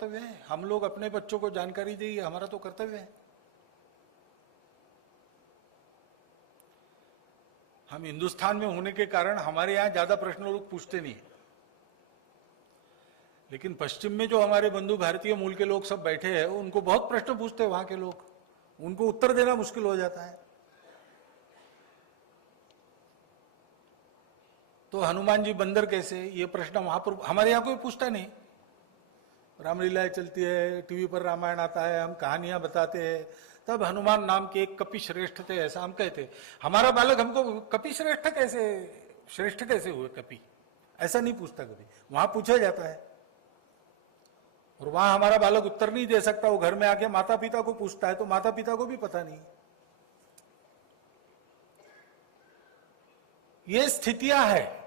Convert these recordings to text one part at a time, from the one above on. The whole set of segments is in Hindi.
कर्तव्य है। हम लोग अपने बच्चों को जानकारी दें, ये हमारा तो कर्तव्य है। हम हिंदुस्तान में होने के कारण हमारे यहां ज्यादा प्रश्न लोग पूछते नहीं, लेकिन पश्चिम में जो हमारे बंधु भारतीय मूल के लोग सब बैठे हैं, उनको बहुत प्रश्न पूछते हैं वहां के लोग, उनको उत्तर देना मुश्किल हो जाता है। तो हनुमान जी बंदर कैसे, ये प्रश्न वहां पर हमारे यहां कोई पूछता नहीं। रामलीलाएं चलती है, टीवी पर रामायण आता है, हम कहानियां बताते हैं, तब हनुमान नाम के एक कपि श्रेष्ठ थे ऐसा हम कहते। हमारा बालक हमको कपि श्रेष्ठ कैसे हुए कपि, ऐसा नहीं पूछता कभी, वहां पूछा जाता है। और वहां हमारा बालक उत्तर नहीं दे सकता, वो घर में आके माता पिता को पूछता है, तो माता पिता को भी पता नहीं। ये स्थितियां है।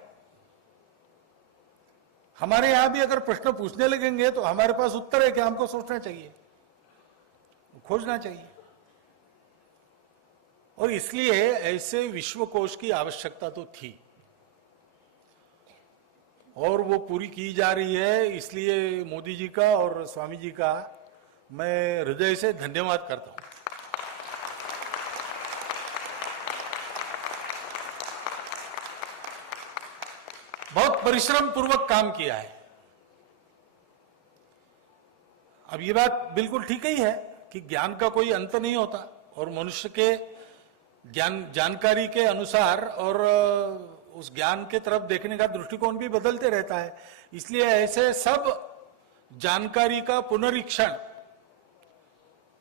हमारे यहां भी अगर प्रश्न पूछने लगेंगे तो हमारे पास उत्तर है कि हमको सोचना चाहिए, खोजना चाहिए। और इसलिए ऐसे विश्वकोश की आवश्यकता तो थी और वो पूरी की जा रही है। इसलिए मोदी जी का और स्वामी जी का मैं हृदय से धन्यवाद करता हूं। बहुत परिश्रम पूर्वक काम किया है। अब ये बात बिल्कुल ठीक ही है कि ज्ञान का कोई अंत नहीं होता और मनुष्य के जानकारी के अनुसार और उस ज्ञान के तरफ देखने का दृष्टिकोण भी बदलते रहता है। इसलिए ऐसे सब जानकारी का पुनरीक्षण,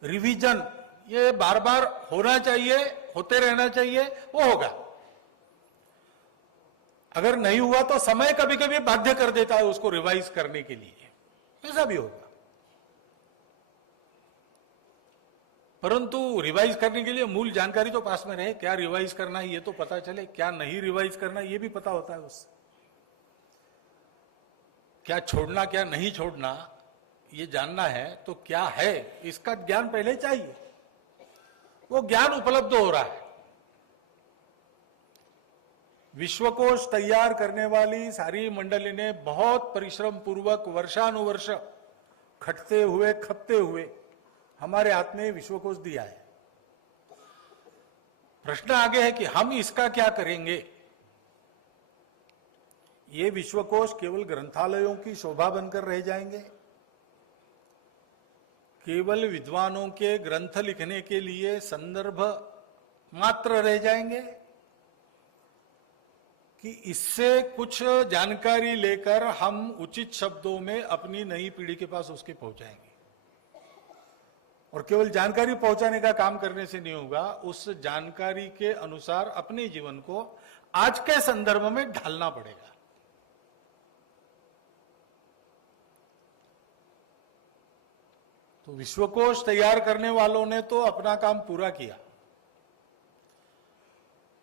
रिवीजन, ये बार बार होना चाहिए, होते रहना चाहिए, वो होगा। अगर नहीं हुआ तो समय कभी कभी बाध्य कर देता है उसको रिवाइज करने के लिए, ऐसा भी होगा। परंतु रिवाइज करने के लिए मूल जानकारी तो पास में रहे, क्या रिवाइज करना है ये तो पता चले, क्या नहीं रिवाइज करना ये भी पता होता है उससे, क्या छोड़ना क्या नहीं छोड़ना ये जानना है, तो क्या है इसका ज्ञान पहले चाहिए। वो ज्ञान उपलब्ध हो रहा है। विश्वकोश तैयार करने वाली सारी मंडली ने बहुत परिश्रम पूर्वक वर्षानुवर्ष खटते हुए खपते हुए हमारे हाथ में विश्वकोश दिया है। प्रश्न आगे है कि हम इसका क्या करेंगे। ये विश्वकोश केवल ग्रंथालयों की शोभा बनकर रह जाएंगे, केवल विद्वानों के ग्रंथ लिखने के लिए संदर्भ मात्र रह जाएंगे, कि इससे कुछ जानकारी लेकर हम उचित शब्दों में अपनी नई पीढ़ी के पास उसके पहुंचाएंगे। और केवल जानकारी पहुंचाने का काम करने से नहीं होगा, उस जानकारी के अनुसार अपने जीवन को आज के संदर्भ में ढालना पड़ेगा। तो विश्वकोश तैयार करने वालों ने तो अपना काम पूरा किया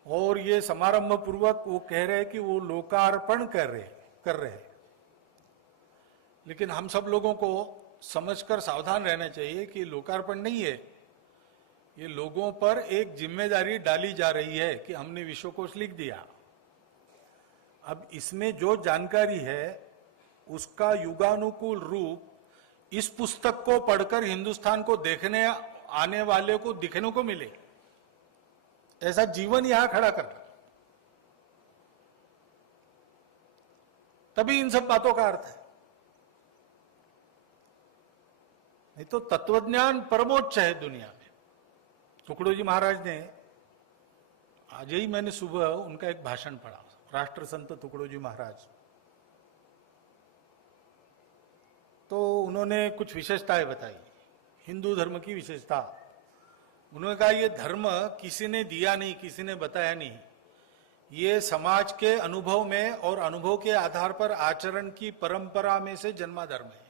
और ये समारंभ पूर्वक वो कह रहे हैं कि वो लोकार्पण कर रहे हैं। लेकिन हम सब लोगों को समझकर सावधान रहना चाहिए कि लोकार्पण नहीं है, ये लोगों पर एक जिम्मेदारी डाली जा रही है कि हमने विश्वकोश लिख दिया। अब इसमें जो जानकारी है उसका युगानुकूल रूप इस पुस्तक को पढ़कर हिंदुस्तान को देखने आने वाले को दिखने को मिले, ऐसा जीवन यहां खड़ा करना, तभी इन सब बातों का अर्थ है। नहीं तो तत्वज्ञान परमोच्च है दुनिया में। टुकड़ोजी महाराज ने, आज ही मैंने सुबह उनका एक भाषण पढ़ा, राष्ट्र संत टुकड़ोजी महाराज। तो उन्होंने कुछ विशेषताएं बताई, हिंदू धर्म की विशेषता। उन्होंने कहा ये धर्म किसी ने दिया नहीं, किसी ने बताया नहीं, ये समाज के अनुभव में और अनुभव के आधार पर आचरण की परंपरा में से जन्मा धर्म है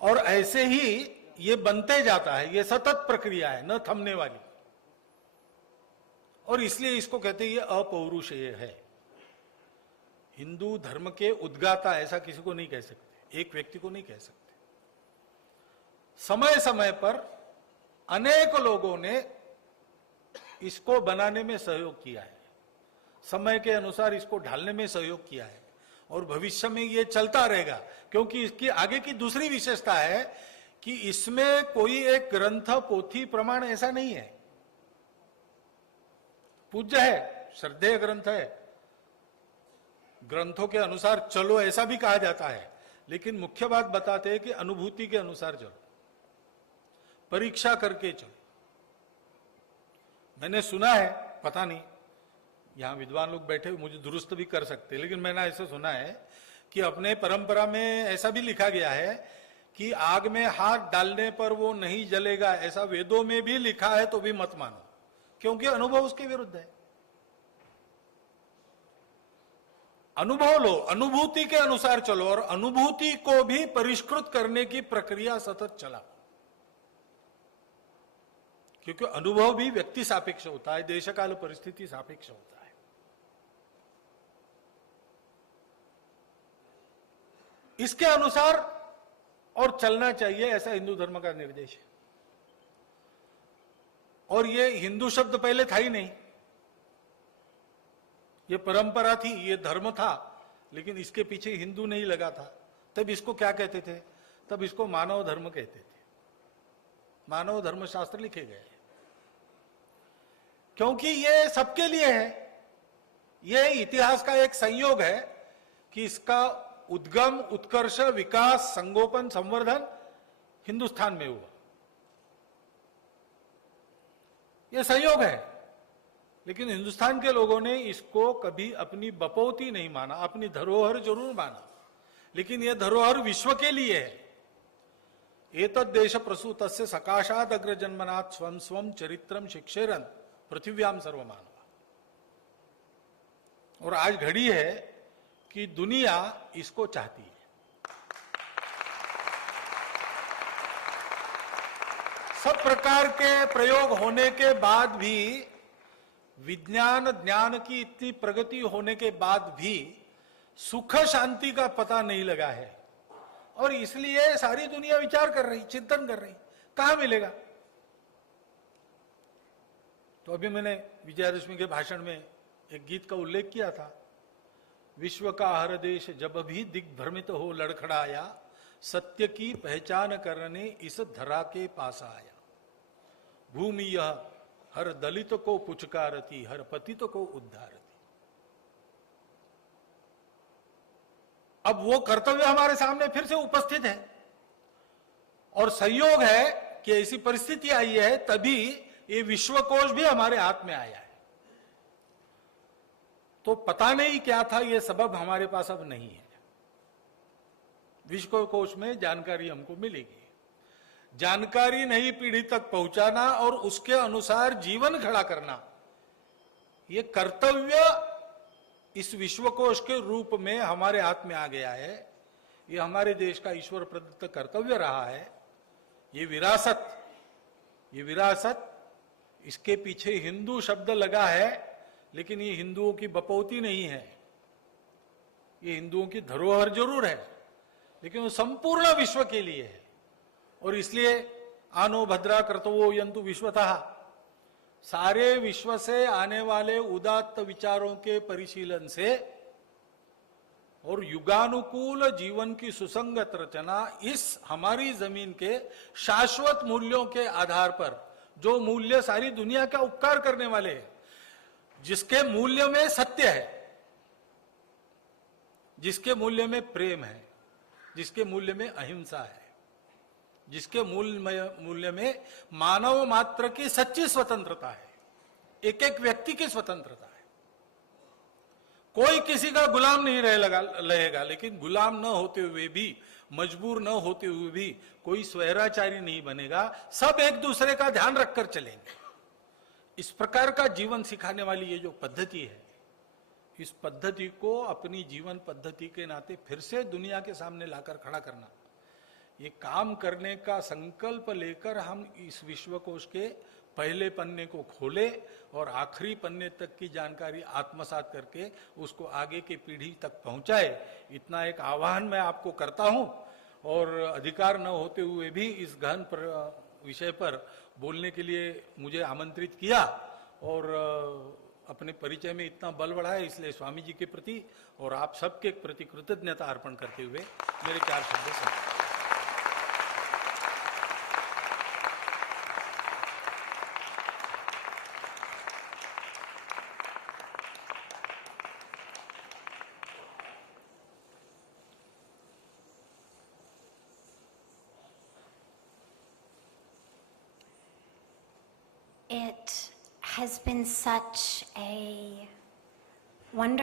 और ऐसे ही ये बनते जाता है। ये सतत प्रक्रिया है, न थमने वाली, और इसलिए इसको कहते हैं ये अपौरुषेय है। हिंदू धर्म के उद्गाता ऐसा किसी को नहीं कह सकते, एक व्यक्ति को नहीं कह सकते। समय समय पर अनेक लोगों ने इसको बनाने में सहयोग किया है, समय के अनुसार इसको ढालने में सहयोग किया है और भविष्य में ये चलता रहेगा, क्योंकि इसकी आगे की दूसरी विशेषता है कि इसमें कोई एक ग्रंथ, पोथी, प्रमाण ऐसा नहीं है। पूज्य है, श्रद्धेय ग्रंथ है, ग्रंथों के अनुसार चलो ऐसा भी कहा जाता है, लेकिन मुख्य बात बताते हैं कि अनुभूति के अनुसार चलो, परीक्षा करके चलो। मैंने सुना है, पता नहीं यहां विद्वान लोग बैठे मुझे दुरुस्त भी कर सकते, लेकिन मैंने ऐसा सुना है कि अपने परंपरा में ऐसा भी लिखा गया है कि आग में हाथ डालने पर वो नहीं जलेगा, ऐसा वेदों में भी लिखा है, तो भी मत मानो, क्योंकि अनुभव उसके विरुद्ध है। अनुभव लो, अनुभूति के अनुसार चलो, और अनुभूति को भी परिष्कृत करने की प्रक्रिया सतत चलाओ, क्योंकि अनुभव भी व्यक्ति सापेक्ष होता है, देशकाल परिस्थिति सापेक्ष होता है। इसके अनुसार और चलना चाहिए, ऐसा हिंदू धर्म का निर्देश है। और ये हिंदू शब्द पहले था ही नहीं, ये परंपरा थी, ये धर्म था, लेकिन इसके पीछे हिंदू नहीं लगा था। तब इसको क्या कहते थे? तब इसको मानव धर्म कहते थे। मानव धर्म शास्त्र लिखे गए, क्योंकि ये सबके लिए है। ये इतिहास का एक संयोग है कि इसका उद्गम, उत्कर्ष, विकास, संगोपन, संवर्धन हिंदुस्तान में हुआ। यह संयोग है, लेकिन हिंदुस्तान के लोगों ने इसको कभी अपनी बपौती नहीं माना, अपनी धरोहर जरूर माना, लेकिन यह धरोहर विश्व के लिए है। एतद् देश प्रसूतस्य सकाशात् अग्रजन्मनात् स्वं स्वं चरित्रम शिक्षेरन् पृथिव्याम सर्वमानव। और आज घड़ी है कि दुनिया इसको चाहती है। सब प्रकार के प्रयोग होने के बाद भी, विज्ञान ज्ञान की इतनी प्रगति होने के बाद भी सुख शांति का पता नहीं लगा है, और इसलिए सारी दुनिया विचार कर रही, चिंतन कर रही, कहां मिलेगा। तो अभी मैंने विजयादशमी के भाषण में एक गीत का उल्लेख किया था, विश्व का हर देश जब भी दिग्भ्रमित हो लड़खड़ाया, सत्य की पहचान करने इस धरा के पास आया। भूमि यह हर दलित को पुचकारती, हर पतित को उद्धारती। अब वो कर्तव्य हमारे सामने फिर से उपस्थित है, और संयोग है कि ऐसी परिस्थिति आई है, तभी ये विश्वकोश भी हमारे हाथ में आया है। तो पता नहीं क्या था, ये सबब हमारे पास अब नहीं है। विश्वकोश में जानकारी हमको मिलेगी, जानकारी नई पीढ़ी तक पहुंचाना और उसके अनुसार जीवन खड़ा करना, ये कर्तव्य इस विश्वकोश के रूप में हमारे हाथ में आ गया है। ये हमारे देश का ईश्वर प्रदत्त कर्तव्य रहा है। ये विरासत, इसके पीछे हिंदू शब्द लगा है, लेकिन ये हिंदुओं की बपौती नहीं है, ये हिंदुओं की धरोहर जरूर है, लेकिन वो संपूर्ण विश्व के लिए है। और इसलिए आनो भद्रा कर्तव्यो यंतु विश्वतः, सारे विश्व से आने वाले उदात्त विचारों के परिशीलन से और युगानुकूल जीवन की सुसंगत रचना, इस हमारी जमीन के शाश्वत मूल्यों के आधार पर, जो मूल्य सारी दुनिया का उपकार करने वाले हैं, जिसके मूल्य में सत्य है, जिसके मूल्य में प्रेम है, जिसके मूल्य में अहिंसा है, जिसके मूल्य में मानव मात्र की सच्ची स्वतंत्रता है, एक एक व्यक्ति की स्वतंत्रता है। कोई किसी का गुलाम नहीं रहेगा, लेकिन गुलाम न होते हुए भी, मजबूर न होते हुए भी कोई स्वैराचारी नहीं बनेगा। सब एक दूसरे का ध्यान रखकर चलेंगे। इस प्रकार का जीवन सिखाने वाली ये जो पद्धति है, इस पद्धति को अपनी जीवन पद्धति के नाते फिर से दुनिया के सामने लाकर खड़ा करना, ये काम करने का संकल्प लेकर हम इस विश्वकोश के पहले पन्ने को खोले और आखिरी पन्ने तक की जानकारी आत्मसात करके उसको आगे की पीढ़ी तक पहुंचाए, इतना एक आह्वान मैं आपको करता हूं। और अधिकार न होते हुए भी इस गहन विषय पर बोलने के लिए मुझे आमंत्रित किया, और अपने परिचय में इतना बल बढ़ा है, इसलिए स्वामी जी के प्रति और आप सबके प्रति कृतज्ञता अर्पण करते हुए मेरे 4 शब्द समाप्त। It has been such a wonderful